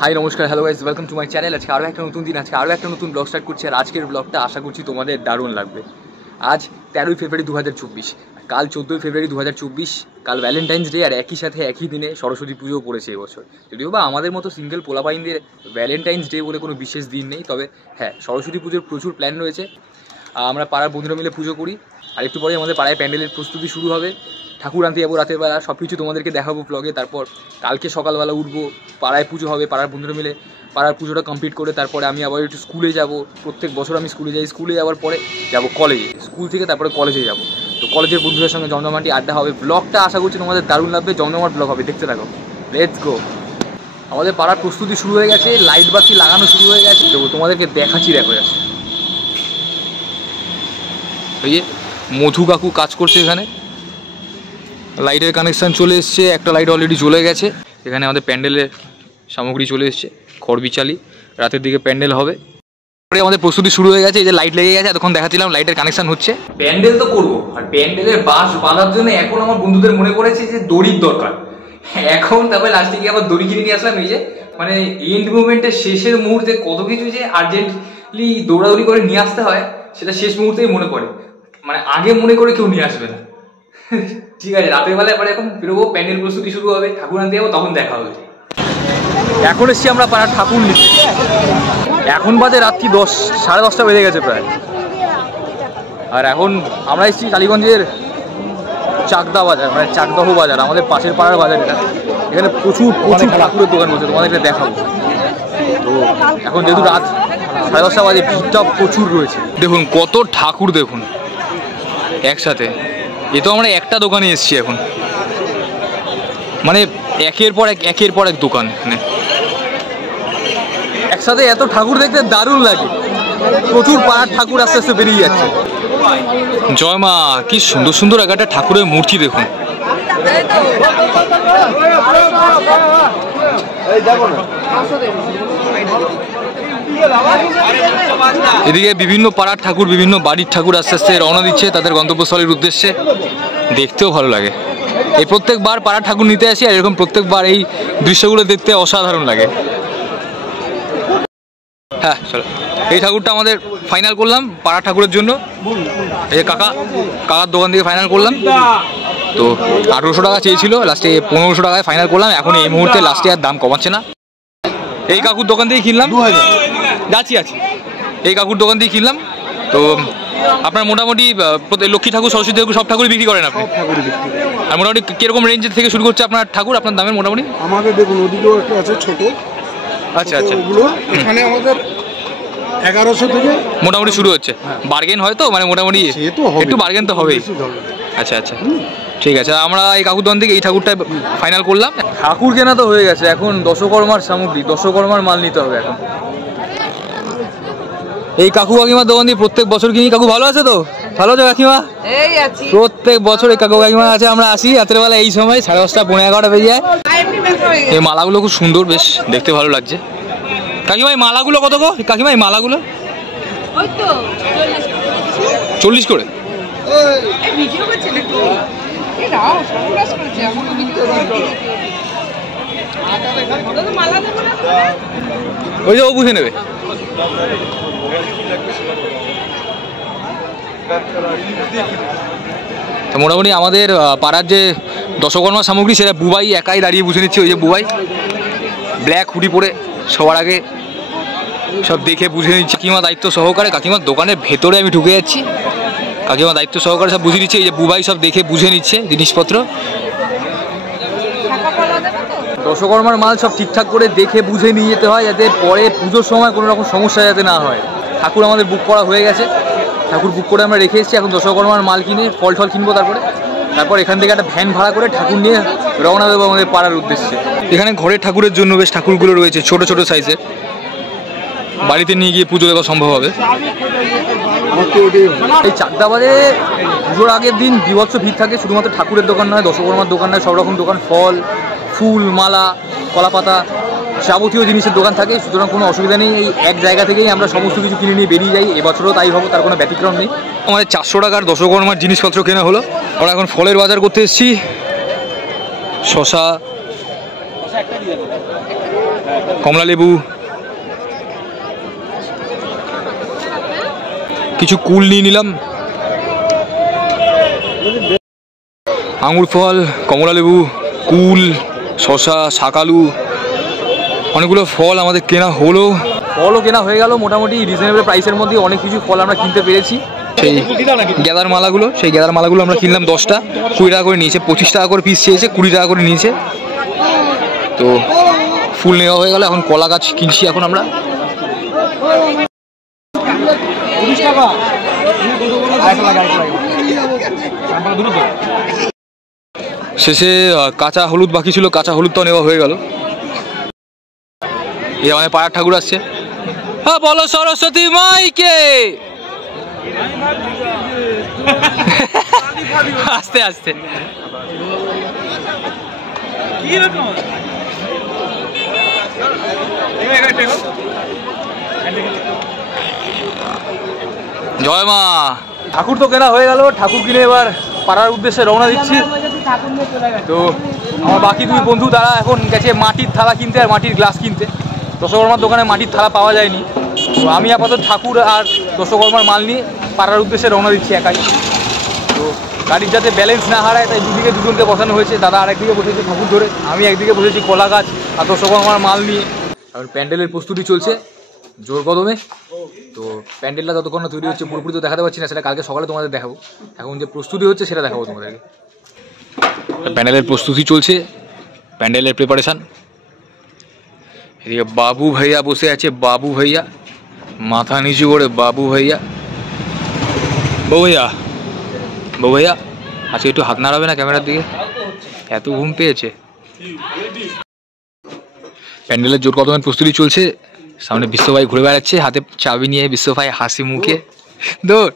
High নমস্কার, hello guys, welcome to my channel. আজকে আরও একটা নতুন দিন, আজকে আরও একটা নতুন ব্লগ স্টার্ট করছি। আর আজকের ব্লগটা আশা করছি তোমাদের দারুণ লাগবে। আজ 13ই ফেব্রুয়ারি 2024, কাল 14ই ফেব্রুয়ারি 2024, কাল ভ্যালেন্টাইন্স ডে। আর একই সাথে একই দিনে সরস্বতী পুজোও পড়েছে এবছর। যদিও বা আমাদের মতো সিঙ্গেল পোলাপাইনদের ভ্যালেন্টাইন্স ডে বলে কোনো বিশেষ দিন নেই, তবে হ্যাঁ, সরস্বতী পুজোর প্রচুর প্ল্যান রয়েছে। আমরা পাড়ার বন্ধুরা মিলে পুজো করি, আর একটু পরে আমাদের পাড়ায় প্যান্ডেলের প্রস্তুতি শুরু হবে। ঠাকুর আনতে যাবো রাতের বেলা, সব কিছু তোমাদেরকে দেখাবো ব্লগে। তারপর কালকে সকালবেলা উঠবো, পাড়ায় পুজো হবে, পাড়ার বন্ধুরা মিলে পাড়ার পুজোটা কমপ্লিট করে তারপরে আমি আবার একটু স্কুলে যাব। প্রত্যেক বছর আমি স্কুলে যাই, স্কুলে যাওয়ার পরে যাব কলেজে, স্কুল থেকে তারপরে কলেজে যাব। তো কলেজের বন্ধুদের সঙ্গে জমজমাটি আড্ডা হবে। ব্লগটা আশা করছি তোমাদের দারুণ লাগবে, জমজমাট ব্লগ হবে, দেখতে থাকো, লেটস গো। আমাদের পাড়ার প্রস্তুতি শুরু হয়ে গেছে, লাইট বাতি লাগানো শুরু হয়ে গেছে, তো তোমাদেরকে দেখাচ্ছি। দেখো যাচ্ছে এই যে মধু কাকু কাজ করছে এখানে, লাইটের কানেকশান চলে এসছে, একটা লাইট অলরেডি চলে গেছে। এখানে আমাদের প্যান্ডেলের সামগ্রী চলে এসছে, খড়বিচালি, রাতের দিকে প্যান্ডেল হবে। আমাদের প্রস্তুতি শুরু হয়ে গেছে, এই যে লাইট লেগে গেছে, এতক্ষণ দেখাচ্ছিলাম লাইটের কানেকশান হচ্ছে। প্যান্ডেল তো করবো, আর প্যান্ডেলের বাঁশ বাঁধার জন্য এখন আমার বন্ধুদের মনে পড়েছে যে দড়ির দরকার। এখন তারপরে লাস্টে গিয়ে আবার দড়ি কিনে নিয়ে আসলাম। এই যে মানে এন্ড মুভমেন্টের শেষের মুহূর্তে কত কিছু যে আর্জেন্টলি দৌড়াদৌড়ি করে নিয়ে আসতে হয়, সেটা শেষ মুহূর্তেই মনে পড়ে, মানে আগে মনে করে কেউ নিয়ে আসবে না। ঠিক আছে, রাতের বেলায় পরে এখন বেরোবো, প্যান্ডেল প্রস্তুতি শুরু হবে, ঠাকুর আনতে যাবো, তখন দেখা হবে। এখন এসছি আমরা পাড়ার ঠাকুর নিতে। এখন বাজে রাত্রি 10, 10:30 বেজে গেছে প্রায়। আর এখন আমরা এসেছি টালিগঞ্জের চাকদা বাজার, মানে চাকদাহ বাজার, আমাদের পাশের পাড়ার বাজার এটা। এখানে প্রচুর ঠাকুরের দোকান বসে, তোমাদেরকে দেখাবো। তো এখন যেহেতু রাত 10:30 বাজে, ভিড়টা প্রচুর রয়েছে। দেখুন কত ঠাকুর, দেখুন একসাথে। এ তো আমরা একটা দোকানে এসেছি এখন, মানে একের পর এক দোকান। এখানে একসাথে এত ঠাকুর দেখতে দারুণ লাগে। প্রচুর পাড়ার ঠাকুর আস্তে আস্তে বেরিয়ে যাচ্ছে। জয় মা, কি সুন্দর সুন্দর একটা ঠাকুরের মূর্তি দেখুন। এদিকে বিভিন্ন পাড়ার ঠাকুর, বিভিন্ন বাড়ির ঠাকুর আস্তে আস্তে রওনা দিচ্ছে তাদের গন্তব্যস্থলের উদ্দেশ্যে। দেখতেও ভালো লাগে। এই প্রত্যেকবার পাড়ার ঠাকুর নিতে আসি, আর এরকম প্রত্যেকবার এই দৃশ্যগুলো দেখতে অসাধারণ লাগে। হ্যাঁ চলো, এই ঠাকুরটা আমাদের ফাইনাল করলাম পাড়ার ঠাকুরের জন্য। এই যে কাকার দোকান থেকে ফাইনাল করলাম। তো 1800 টাকা চেয়েছিল, লাস্টে 1500 টাকায় ফাইনাল করলাম। এখন এই মুহূর্তে লাস্টে আর দাম কমাচ্ছে না। এই কাকুর দোকান থেকে কিনলাম, যাচ্ছি এই কাকুর দোকান থেকে কিনলাম। তো আপনার মোটামুটি লক্ষ্মী ঠাকুর, সরস্বতী ঠাকুর, সব ঠাকুরই বিক্রি করেন আপনি? আর মোটামুটি কিরকম রেঞ্জের থেকে শুরু করছে আপনার ঠাকুর, আপনার দামের মোটামুটি? আমাদের দেখুন ওদিকেও একটা আছে ছোট। আচ্ছা আচ্ছা, এখানে আমাদের 1100 থেকে মোটামুটি শুরু হচ্ছে। বার্গেন হয় তো, মানে মোটামুটি একটু বার্গেন তো হবেই। আচ্ছা আচ্ছা, ঠিক আছে। আমরা এই কাকুর দোকান থেকে এই ঠাকুরটা ফাইনাল করলাম। ঠাকুর কেনা তো হয়ে গেছে, এখন দশকর্মার সামগ্রী, দশকর্মার মাল নিতে হবে এখন। এই কাকু কাকিমার দোকান দিয়ে প্রত্যেক বছর কিনি। কাকু ভালো আছে তো? ভালো আছো কাকিমা? প্রত্যেক বছর এই কাকু কাকিমা আছে আমরা আসি রাতের বেলা এই সময়, 10:30, 11:30 বেজে যায়। এই মালাগুলো খুব সুন্দর, বেশ দেখতে ভালো লাগছে। কাকিমা এই মালাগুলো কত গো? কাকিমা এই মালাগুলো 40 করে। ওই যে ও বুঝে নেবে। মোটামুটি আমাদের পাড়ার যে দশকর্মা সামগ্রী, সেটা বুবাই একাই দাঁড়িয়ে বুঝে নিচ্ছে। ওই যে বুবাই ব্ল্যাক হুডি পরে সবার আগে সব দেখে বুঝে নিচ্ছে। কাকিমা দায়িত্ব সহকারে, কাকিমার দোকানের ভেতরে আমি ঢুকে যাচ্ছি, কাকিমা দায়িত্ব সহকারে সব বুঝে নিচ্ছে। এই যে বুবাই সব দেখে বুঝে নিচ্ছে জিনিসপত্র। দশকর্মার মাল সব ঠিকঠাক করে দেখে বুঝে নিয়ে যেতে হয়, যাতে পরে পুজোর সময় কোনো রকম সমস্যা যাতে না হয়। ঠাকুর আমাদের বুক করা হয়ে গেছে, ঠাকুর বুক করে আমরা রেখে এসেছি। এখন দশকর্মার মাল কিনে ফল কিনবো, তারপর এখান থেকে একটা ভ্যান ভাড়া করে ঠাকুর নিয়ে রওনা দেবো আমাদের পাড়ার উদ্দেশ্যে। এখানে ঘরের ঠাকুরের জন্য বেশ ঠাকুরগুলো রয়েছে ছোট ছোট সাইজের, বাড়িতে নিয়ে গিয়ে পুজো দেওয়া সম্ভব হবে। এই চাকদাবাদে পুজোর আগের দিন বিভৎস ভিড় থাকে। শুধুমাত্র ঠাকুরের দোকান নয়, দশকর্মার দোকান নয়, সব রকম দোকান, ফল, ফুল, মালা, কলাপাতা, যাবতীয় জিনিসের দোকান থাকে। সুতরাং কোনো অসুবিধা নেই, এই এক জায়গা থেকেই আমরা সমস্ত কিছু কিনে নিয়ে বেরিয়ে যাই। এবছরও তাই হবো, তার কোনো ব্যতিক্রম নেই। আমাদের 400 টাকার দশকর্মার জিনিসপত্র কেনা হলো। আমরা এখন ফলের বাজার করতে এসেছি। শশা, কমলা লেবু, কিছু কুল নিয়ে নিলাম, আঙুর ফল, কমলা লেবু, কুল, শশা, শাকালু, অনেকগুলো ফল আমাদের কেনা হলো। ফলও কেনা হয়ে গেল মোটামুটি রিজনেবল প্রাইসের মধ্যে। অনেক কিছু ফল আমরা কিনতে পেরেছি। সেই গ্যাদার মালাগুলো, আমরা কিনলাম 10টা, 20 টাকা করে নিয়েছে। 25 টাকা করে পিস চেয়েছে, 20 টাকা করে নিয়েছে। তো ফুল নেওয়া হয়ে গেল। এখন কলা গাছ কিনছি এখন আমরা। শেষে কাঁচা হলুদ বাকি ছিল, কাঁচা হলুদটাও নেওয়া হয়ে গেল। এই আমাদের পাড়ার ঠাকুর আসছে। হ্যাঁ বলো সরস্বতী মাইকে। আস্তে আস্তে জয় মা। ঠাকুর তো কেনা হয়ে গেল। ঠাকুর কিনে এবার পাড়ার উদ্দেশ্যে রওনা দিচ্ছি। তো আমার বাকি 2 বন্ধু তারা এখন গেছে মাটির থালা কিনতে আর মাটির গ্লাস কিনতে। দশকর্মার দোকানে মাটির থালা পাওয়া যায়নি। তো আমি আপাতত ঠাকুর আর দশকর্মার মাল নিয়ে পাড়ার উদ্দেশ্যে রওনা দিচ্ছি একাই। তো গাড়ির যাতে ব্যালেন্স না হারায় তাই দুদিকে দুজনকে বসানো হয়েছে। দাদা আরেকদিকে বসেছে ঠাকুর ধরে, আমি একদিকে বসেছি কলা গাছ আর দশকর্মার মাল নিয়ে। এখন প্যান্ডেলের প্রস্তুতি চলছে জোর কদমে। তো প্যান্ডেলটা যতক্ষণ না তৈরি হচ্ছে পুরোপুরি তো দেখাতে পারছি না, সেটা কালকে সকালে তোমাদের দেখাবো। এখন যে প্রস্তুতি হচ্ছে সেটা দেখাবো তোমাদেরকে। প্যান্ডেলের প্রস্তুতি চলছে, প্যান্ডেলের প্রিপারেশান। এদিকে বাবু ভাইয়া বসে আছে, বাবু ভাইয়া মাথা নিচু করে, বাবু ভাইয়া। বউ ভাইয়া, বউ ভাইয়া আজকে একটু হাত নাড়াবে না ক্যামেরার দিকে? এত ঘুম পেয়েছে। প্যান্ডেলের জোর কদমের প্রস্তুতি চলছে। সামনে বিশ্বভাই ঘুরে বেড়াচ্ছে হাতে চাবি নিয়ে, বিশ্বভাই হাসি মুখে দৌড়।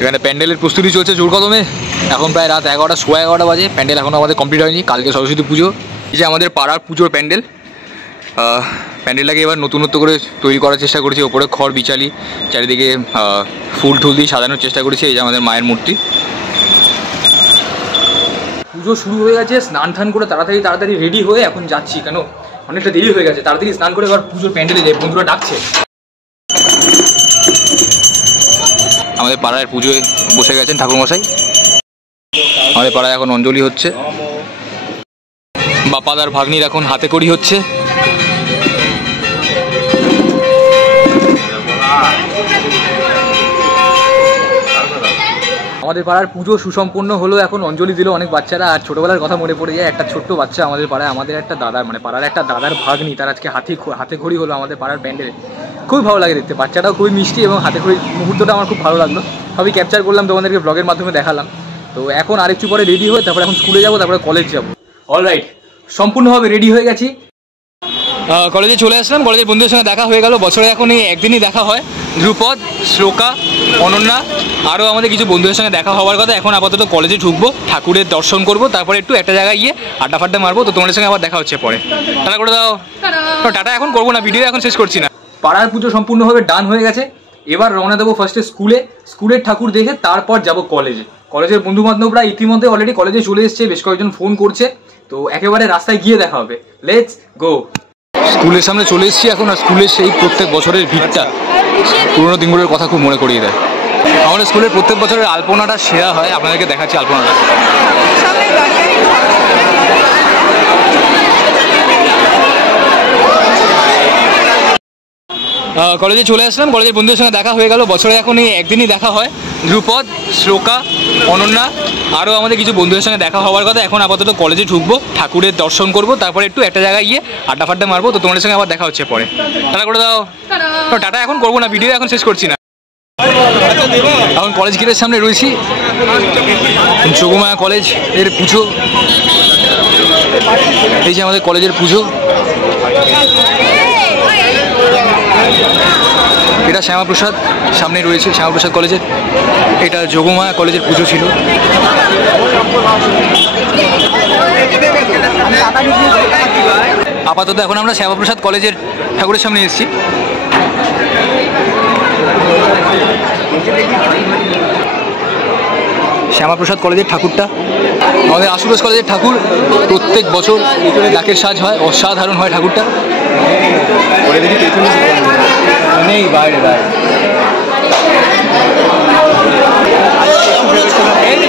এখানে প্যান্ডেলের প্রস্তুতি চলছে জোর কদমে। এখন প্রায় রাত 11টা, 11:15 বাজে। প্যান্ডেল এখনও আমাদের কমপ্লিট হয়নি। কালকে সরস্বতী পুজো। এই যে আমাদের পাড়ার পুজোর প্যান্ডেল। প্যান্ডেলটাকে এবার নতুনত্ব করে তৈরি করার চেষ্টা করেছি। ওপরে খড় বিচালি, চারিদিকে ফুল টুল দিয়ে সাজানোর চেষ্টা করেছি। এই যে আমাদের মায়ের মূর্তি। পুজো শুরু হয়ে গেছে। স্নান টান করে তাড়াতাড়ি রেডি হয়ে এখন যাচ্ছি, কেন অনেকটা দেরি হয়ে গেছে। তাড়াতাড়ি স্নান করে এবার পুজোর প্যান্ডেলে যাই, বন্ধুরা ডাকছে। আমাদের পাড়ায় পুজোয় বসে গেছেন ঠাকুরমশাই। আমাদের পাড়ায় এখন অঞ্জলি হচ্ছে। বাপাদার ভাগ্নির এখন হাতে কড়ি হচ্ছে। আমাদের পাড়ার পুজো সুসম্পন্ন হলো। এখন অঞ্জলি দিল অনেক বাচ্চারা। আর ছোটোবেলার কথা মনে পড়ে যায়। একটা ছোট্ট বাচ্চা আমাদের পাড়ায়, আমাদের একটা দাদার মানে পাড়ার একটা দাদার ভাগ্নি, তার আজকে হাতে খড়ি হলো আমাদের পাড়ার প্যান্ডেলে। খুবই ভালো লাগে দেখতে। বাচ্চাটাও খুবই মিষ্টি এবং হাতে খড়ি মুহূর্তটা আমার খুব ভালো লাগলো। সবই ক্যাপচার করলাম, তোমাদেরকে ব্লগের মাধ্যমে দেখালাম। তো এখন আরেকটু পরে রেডি হয়ে তারপরে এখন স্কুলে যাবো, তারপরে কলেজ যাবো। অলরাইট, সম্পূর্ণভাবে রেডি হয়ে গেছি। কলেজে চলে আসলাম। কলেজের বন্ধুদের সঙ্গে দেখা হয়ে গেল। বছরে এখন এই একদিনই দেখা হয়। ধ্রুপদ, শ্লোকা, অনন্যা, আরও আমাদের কিছু বন্ধুদের সঙ্গে দেখা হওয়ার কথা। এখন আপাতত কলেজে ঢুকবো, ঠাকুরের দর্শন করবো, তারপরে একটু একটা জায়গায় গিয়ে আড্ডা ফাড্ডা মারবো। তো তোমাদের সঙ্গে আবার দেখা হচ্ছে পরে। টাটা করে দাও। টাটা এখন করবো না, ভিডিও এখন শেষ করছি না। পাড়ার পুজো সম্পূর্ণভাবে ডান হয়ে গেছে। এবার রওনা দেবো ফার্স্টে স্কুলের ঠাকুর দেখে, তারপর যাব কলেজে। কলেজের বন্ধু বান্ধবরা ইতিমধ্যে অলরেডি কলেজে চলে এসছে, বেশ কয়েকজন ফোন করছে। তো একেবারে রাস্তায় গিয়ে দেখা হবে। Let's go. স্কুলের সামনে চলে এসেছি এখন। আর স্কুলের সেই প্রত্যেক বছরের ভিড়টা পুরোনো দিনগুলোর কথা খুব মনে করিয়ে দেয়। আমাদের স্কুলের প্রত্যেক বছরের আলপনাটা সেরা হয়। আপনাদেরকে দেখাচ্ছি আলপনাটা। কলেজে চলে আসলাম। কলেজের বন্ধুদের সঙ্গে দেখা হয়ে গেল। বছরে এখন এই একদিনই দেখা হয়। ধ্রুপদ, শ্লোকা, অনন্যা, আরও আমাদের কিছু বন্ধুদের সঙ্গে দেখা হওয়ার কথা। এখন আপাতত কলেজে ঢুকবো, ঠাকুরের দর্শন করবো, তারপরে একটু একটা জায়গায় গিয়ে আড্ডা ফাড্ডা মারবো। তো তোমাদের সঙ্গে আবার দেখা হচ্ছে পরে। টাটা করে দাও। টাটা এখন করবো না, ভিডিও এখন শেষ করছি না। এখন কলেজ গেটের সামনে রয়েছি। যোগমায়া কলেজ এর পুজো। এই যে আমাদের কলেজের পুজো। এটা শ্যামাপ্রসাদ সামনে রয়েছে, শ্যামাপ্রসাদ কলেজের। এটা যোগমায়া কলেজের পুজো ছিল। আপাতত এখন আমরা শ্যামাপ্রসাদ কলেজের ঠাকুরের সামনে এসেছি। শ্যামাপ্রসাদ কলেজের ঠাকুরটা। আমাদের আশুতোষ কলেজের ঠাকুর প্রত্যেক বছর ডাকের সাজ হয়, অসাধারণ হয় ঠাকুরটা। নেই বাইরে বাইরে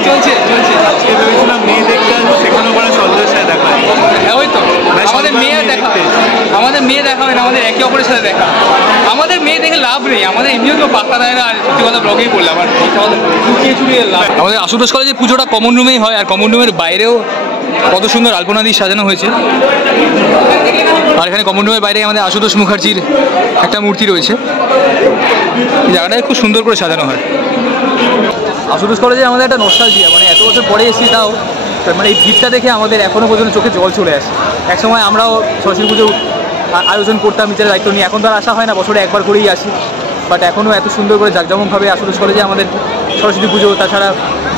চলছে চলছে। মেয়ে দেখতে আসবো, সেখানেও পরে সন্ধ্যের সাথে দেখা হয়। হ্যাঁ ওই তো আমাদের মেয়ে দেখা, আমাদের মেয়ে দেখা হয় না, আমাদের একে অপরের সাথে দেখা। আমাদের মেয়ে দেখে লাভ নেই, আমাদের এমনিও তো পাক্কা দেয় না। আর সত্যি কথা ব্লগেই বললাম, আর চুটিয়ে চুটিয়ে লাভ। আমাদের আশুতোষ কলেজে পুজোটা কমন রুমেই হয়, আর কমন রুমের বাইরেও কত সুন্দর আলপনা দিয়ে সাজানো হয়েছে। আর এখানে কমন রুমের বাইরে আমাদের আশুতোষ মুখার্জির একটা মূর্তি রয়েছে। জায়গাটা খুব সুন্দর করে সাজানো হয়। আশুতোষ কলেজে আমাদের একটা নস্টালজিয়া, মানে এত বছর পরে এসেছি তাও মানে এই ভিড়টা দেখে আমাদের এখনও পর্যন্ত চোখে জল চলে আসে। একসময় আমরাও সরস্বতী পুজো আয়োজন করতাম নিজের দায়িত্ব নিয়ে, এখন তো আর আসা হয় না, বছরে একবার করেই আসি। বাট এখনও এত সুন্দর করে জাঁকজমকভাবে আশুতোষ কলেজে আমাদের সরস্বতী পুজো, তাছাড়া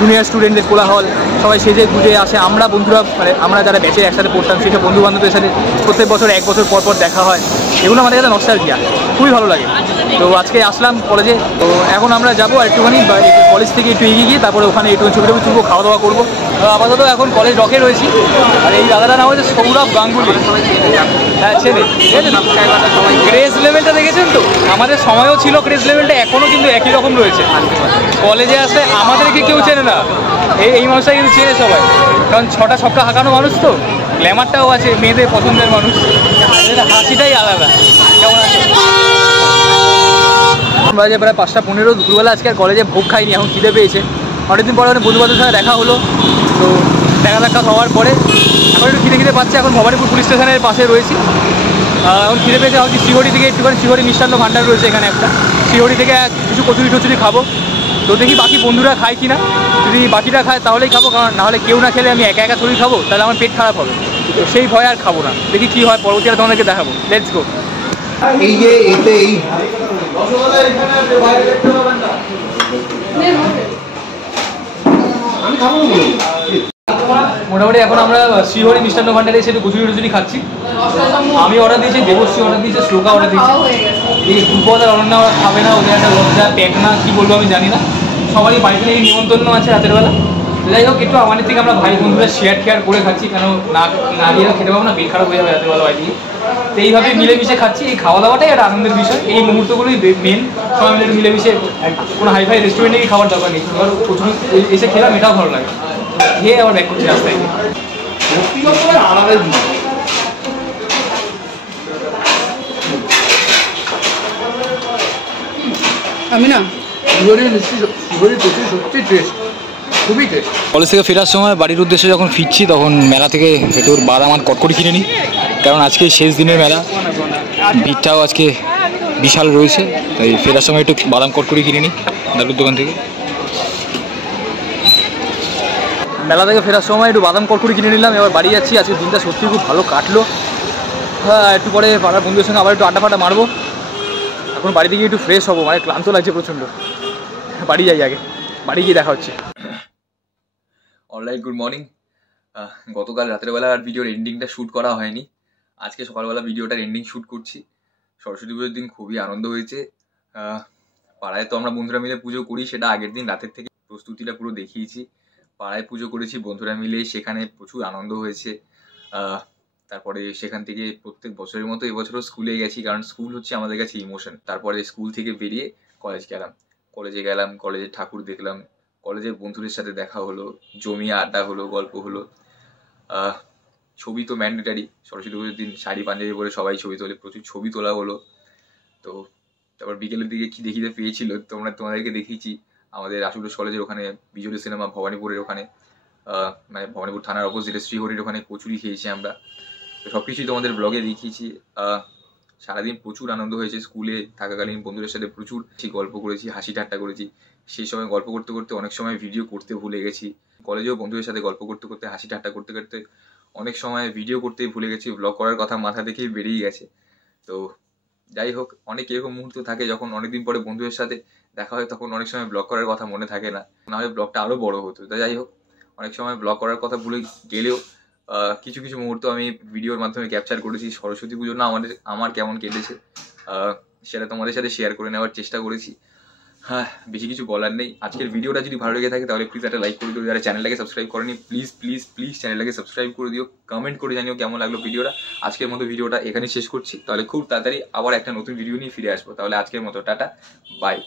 জুনিয়র স্টুডেন্টদের কোলাহল, সবাই সেজে গুজে আসে। আমরা বন্ধুরা মানে আমরা যারা ব্যাচে একসাথে পড়তাম সেসব বন্ধু বান্ধবদের সাথে প্রত্যেক বছর এক বছর পর পর দেখা হয়। এগুলো আমাদের কাছে নস্টালজিয়া, খুবই ভালো লাগে। তো আজকে আসলাম কলেজে, তো এখন আমরা যাবো একটুখানি কলেজ থেকে একটু এগিয়ে গিয়ে তারপরে ওখানে একটু ছবি টবি তুলবো, খাওয়া দাওয়া করবো। আপাতত এখন কলেজ রকে রয়েছি। আর এই দাদাটার নাম হচ্ছে সৌরভ গাঙ্গুলি। হ্যাঁ ছেলে, ক্রেজ লেভেলটা দেখেছেন তো? আমাদের সময়ও ছিল ক্রেজ লেভেলটা, এখনও কিন্তু একই রকম রয়েছে। কলেজে আসলে আমাদেরকে কেউ চেনে না, এই মানুষটা কিন্তু চেনে সবাই, কারণ 6টা ছক্কা হাঁকানো মানুষ তো, গ্ল্যামারটাও আছে, মেয়েদের পছন্দের মানুষ, হাসিটাই আলাদা। কেমন আছে? বাজে প্রায় 5টা 15, দুপুরবেলা আজকে আর কলেজে ভোগ খাইনি, এখন খিদে পেয়েছে। অনেকদিন পরে বন্ধু বান্ধবের সাথে দেখা হলো, তো দেখা হওয়ার পরে এখন একটু খিদে পাচ্ছে। এখন ভবানীপুর পুলিশ স্টেশনের পাশে রয়েছি, এখন খিদে পেয়েছে। ভাবছি শ্রীহরি থেকে একটুখানি, শ্রীহরি মিষ্টান্ন ভাণ্ডার রয়েছে এখানে একটা, শ্রীহরি থেকে কিছু কচুরি খাবো। তো দেখি বাকি বন্ধুরা খায় কিনা, যদি বাকিরা খায় তাহলেই খাবো, কারণ নাহলে কেউ না খেলে আমি একা থরি খাবো, তাহলে আমার পেট খারাপ হবে। তো সেই ভয়ে আর খাবো না, দেখি কী হয়, পরবর্তীকালে তোমাদেরকে দেখাবো। Let's go. এই যে এতে এই মোটামুটি এখন আমরা শ্রীহরি মিষ্টান্ন ভাণ্ডারে এসে একটু কচুরি খাচ্ছি। আমি অর্ডার দিয়েছি, দেবশ্রী অর্ডার দিয়েছে, শ্লোকা অর্ডার দিয়েছি। এই দুপদ আর অনন্যা ওরা খাবে না, ওদের একটা লজ্জা প্যাক না কী বলবো আমি জানি না। সবারই বাড়িতে এই নিমন্ত্রণ আছে রাতের বেলা। যাই হোক, একটু আমাদের থেকে আমরা ভাই বন্ধুরা শেয়ার করে খাচ্ছি, কেন না দিয়ে খেতে পাবো না, পেট খারাপ হয়ে যাবে রাতের বেলা বাড়ি। তো এইভাবে মিলেমিশে খাচ্ছি, এই খাওয়া দাওয়াটাই একটা আনন্দের বিষয়, এই মুহূর্তগুলোই মেন। সবাই মিলে মিলেমিশে কোনো হাইফাই রেস্টুরেন্টে গিয়ে খাওয়ার দরকার নেই, এবার প্রচুর এসে খেলাম, এটাও ভালো লাগে। খেয়ে আবার ব্যাক করছি রাস্তায়। আমি না সত্যি টেস্ট, খুবই টেস্ট। কলেজ থেকে ফেরার সময় বাড়ির উদ্দেশ্যে যখন ফিরছি, তখন মেলা থেকে একটু বাদাম আর কটকটি কিনে নিই, কারণ আজকে শেষ দিনের মেলা, ভিড়টাও আজকে বিশাল রয়েছে। তাই ফেরার সময় একটু বাদাম কটকটি কিনে নিই দাদুর দোকান থেকে। মেলা থেকে ফেরার সময় একটু বাদাম কটকটি কিনে নিলাম, এবার বাড়ি যাচ্ছি। আজকে দিনটা সত্যি খুব ভালো কাটলো। হ্যাঁ, একটু পরে পাড়ার বন্ধুদের সঙ্গে আবার একটু আড্ডা ফাড্ডা মারবো। এখন বাড়িতে গিয়ে একটু ফ্রেশ হবো, মানে ক্লান্ত লাগছে প্রচণ্ড। বাড়ি যাই আগে, বাড়ি গিয়ে দেখা হচ্ছে। Alright, good morning. গতকাল রাতের বেলা আর ভিডিওর এন্ডিংটা শ্যুট করা হয়নি, আজকে সকালবেলা ভিডিওটার এন্ডিং শ্যুট করছি। সরস্বতী পুজোর দিন খুবই আনন্দ হয়েছে। পাড়ায় তো আমরা বন্ধুরা মিলে পুজো করি, সেটা আগের দিন রাতের থেকে প্রস্তুতিটা পুরো দেখিয়েছি। পাড়ায় পুজো করেছি বন্ধুরা মিলে, সেখানে প্রচুর আনন্দ হয়েছে। তারপরে সেখান থেকে প্রত্যেক বছরের মতো এবছরও স্কুলে গেছি, কারণ স্কুল হচ্ছে আমাদের কাছে ইমোশন। তারপরে স্কুল থেকে বেরিয়ে কলেজে গেলাম, কলেজের ঠাকুর দেখলাম, কলেজের বন্ধুদের সাথে দেখা হলো, জমিয়ে আড্ডা হলো, গল্প হলো। ছবি তো ম্যান্ডেটারি, সরস্বতী পুজোর দিন শাড়ি পাঞ্জাবি পরে সবাই ছবি তোলে, প্রচুর ছবি তোলা হলো। তো তারপর বিকেলের দিকে খিদে পেয়েছিল, তোমাদেরকে দেখিয়েছি আমাদের আশুতোষ কলেজের ওখানে বিজলি সিনেমা ভবানীপুরের ওখানে, মানে ভবানীপুর থানার অপোজিটে শ্রীহরির ওখানে কচুরি খেয়েছি আমরা। তো সব কিছুই তোমাদের ব্লগে দেখিয়েছি। সারাদিন প্রচুর আনন্দ হয়েছে, স্কুলে থাকাকালীন বন্ধুদের সাথে প্রচুর গল্প করেছি, হাসি ঠাট্টা করেছি। সেই সময় গল্প করতে করতে অনেক সময় ভিডিও করতে ভুলে গেছি। কলেজেও বন্ধুদের সাথে গল্প করতে করতে, হাসি ঠাট্টা করতে করতে অনেক সময় ভিডিও করতেই ভুলে গেছি, ব্লগ করার কথা মাথা থেকেই বেরিয়ে গেছে। তো যাই হোক, অনেক এরকম মুহূর্ত থাকে যখন অনেকদিন পরে বন্ধুদের সাথে দেখা হয়, তখন অনেক সময় ব্লগ করার কথা মনে থাকে না, নাহলে ব্লগটা আরও বড় হতো। তো যাই হোক, অনেক সময় ব্লগ করার কথা ভুলে গেলেও কিছু কিছু মুহূর্ত আমি ভিডিওর মাধ্যমে ক্যাপচার করেছি। সরস্বতী পুজো না আমার কেমন কেটেছে সেটা তোমাদের সাথে শেয়ার করে নেওয়ার চেষ্টা করেছি। হ্যাঁ, বেশি কিছু বলার নেই। আজকের ভিডিওটা যদি ভালো লেগে থাকে তাহলে প্লিজ একটা লাইক করে দিও। যারা চ্যানেলটাকে সাবস্ক্রাইব করেনি প্লিজ প্লিজ প্লিজ চ্যানেলটাকে সাবস্ক্রাইব করে দিও। কমেন্ট করে জানিও কেমন লাগলো ভিডিওটা। আজকের মতো ভিডিওটা এখানেই শেষ করছি। তাহলে খুব তাড়াতাড়ি আবার একটা নতুন ভিডিও নিয়ে ফিরে আসবো। তাহলে আজকের মতো টাটা, বাই।